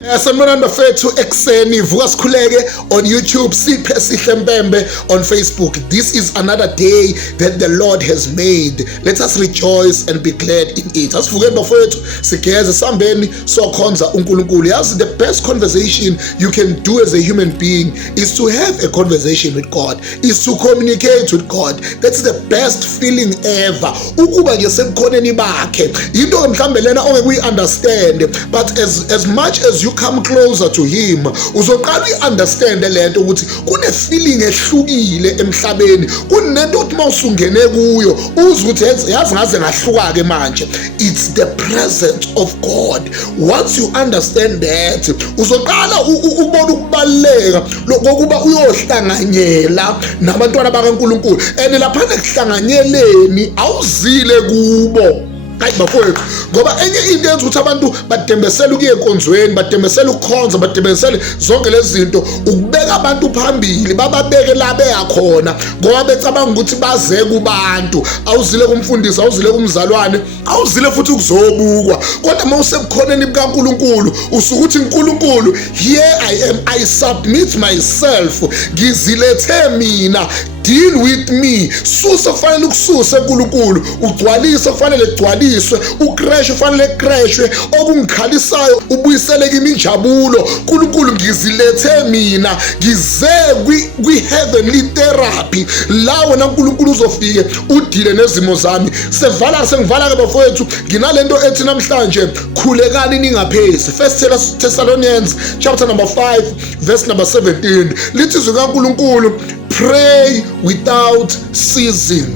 Sanibonani bafethu ekseni vuka sikhuleke on YouTube, Siphe Sihle Mpembe on Facebook. This is another day that the Lord has made. Let us rejoice and be glad in it. Asivukeni bafethu sigeze sambeni sokhonza uNkulunkulu. Yazi the best conversation you can do as a human being is to have a conversation with God, is to communicate with God. That's the best feeling ever. Ukuba nje sebukhoneni bakhe into mhlambe lena ongeke understand, but as much as you come closer to him uzoqala uunderstand lento ukuthi kune feeling ehlukile emhlabeni, kunento ukuthi mawusungene kuyo uzwe ukuthi yazi ngaze ngahluka ke manje. It's the presence of God. Once you understand that uzoqala ubona ukubaleka lokuba uyohlanganyela nabantwana bakaNkulunkulu, and lapha ekuhlanganyeleni awuzile kubo. Hayi bafowethu, ngoba enye into yenza ukuthi abantu badembesela ukuya enkonzweni, badembesela ukukhonza, badembesela zonke lezi zinto, ukubeka abantu phambili, bababeke la beyakhona ngoba becabanga ukuthi baze kubantu. Awuzile kumfundisi, awuzile kumzalwane, awuzile futhi ukuzobukwa. Kodwa mawusebukhoneni bikaNkulunkulu usukuthi uNkulunkulu, here I am, I submit myself, ngizilethe mina, deal with me. Susa fanele ukususe uNkulunkulu, ugcwalise fanele gcwaliswe, ucrash fanele crashwe, okungikhalisayo ubuyisele kimi injabulo. uNkulunkulu ngizilethe mina, ngize kwi heavenly therapy la wena uNkulunkulu uzofike udile nezimo zami. Sengivala ke bafowethu, nginalento ethi namhlanje khulekani ningaphezi. First Thessalonians chapter number 5 verse number 17 lithi izwi kaNkulunkulu, pray without ceasing.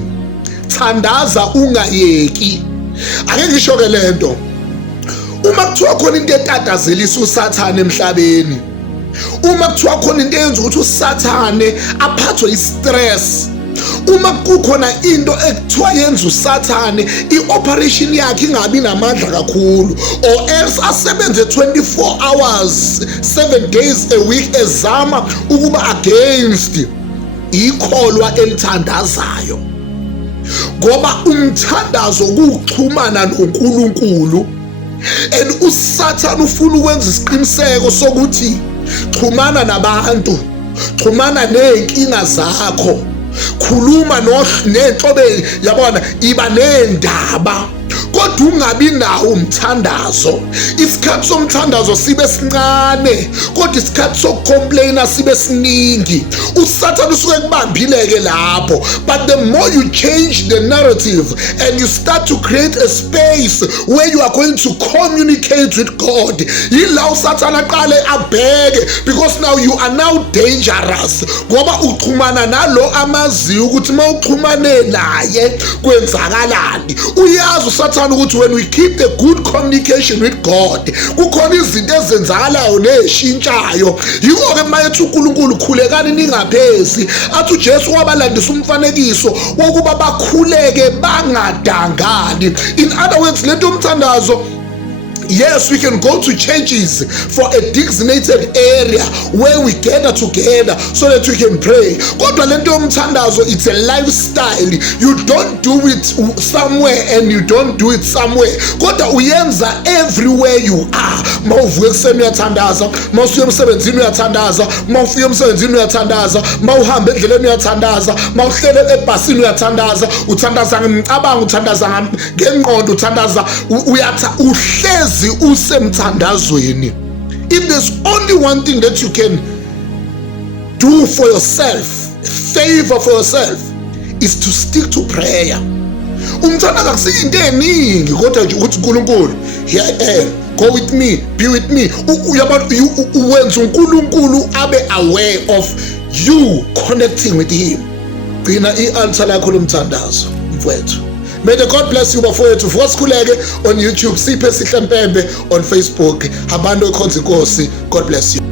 Thandaza ungayeki. Ake ngisho ke lento, uma kuthiwa khona into etatazelisa uSathane emhlabeni, uma kuthiwa khona into eyenza ukuthi uSathane aphathwe istress, uma kukhona into ekuthiwa yenza uSathane ioperation yakhe ingabi namandla kakhulu, or else asebenze 24 hours 7 days a week ezama ukuba against ikholwa elithandazayo. Ngoba umthandazo kuxhumana noNkulunkulu, and uSathane ufuna ukwenza isiqiniseko sokuthi xhumana nabantu, xhumana nenkinga zakho, khuluma nenhlobeni, yabona, iba nendaba, kodwa ungabi nawo umthandazo. Isikhathi somthandazo sibe sincane, kodwa isikhathi sokucomplaina sibe siningi. uSathane usuke kubambile ke lapho. But the more you change the narrative and you start to create a space where you are going to communicate with God, yila uSathane aqale abheke, because now you are now dangerous. Ngoba uxhumana nalo amazi ukuthi mawuxhumane naye kwenzakalani. Uyazi uSathane ukuthi when we keep the good communication with God, kukhona izinto ezenzakalayo neshintshayo. Yiko ke mayethi uNkulunkulu khulekani ningaphezi, athi uJesu wabalandisa umfanekiso wokuba bakhuleke bangadangani. In other words, lento umthandazo, yes, we can go to churches for a designated area where we gather together so that we can pray. Kodwa lento yomthandazo, it's a lifestyle. You don't do it somewhere and you don't do it somewhere. Kodwa uyenza everywhere you are. Mawuvuka ekuseni uyathandaza, mawusuya emsebenzini uyathandaza, mawufika emsebenzini uyathandaza, mawuhamba endleleni uyathandaza, mawuhlele ebhasini uyathandaza, uthandaza ngemicabango, uthandaza ngengqondo, uthandaza uhlezi usemthandazweni. If there's only one thing that you can do for yourself, favor for yourself, is to stick to prayer. Umthandazo akusiyinto eningi, kodwa nje ukuthi uNkulunkulu, here I am, go with me, be with me. Uwenza uNkulunkulu abe aware of you connecting with him. Gcina i-altar lakho lomthandazo mfowethu. May the God bless you bafowethu. Vuka sikhuleke on YouTube, Siphe Sihle Mpembe on Facebook. Habando ekhonza inkosi. God bless you.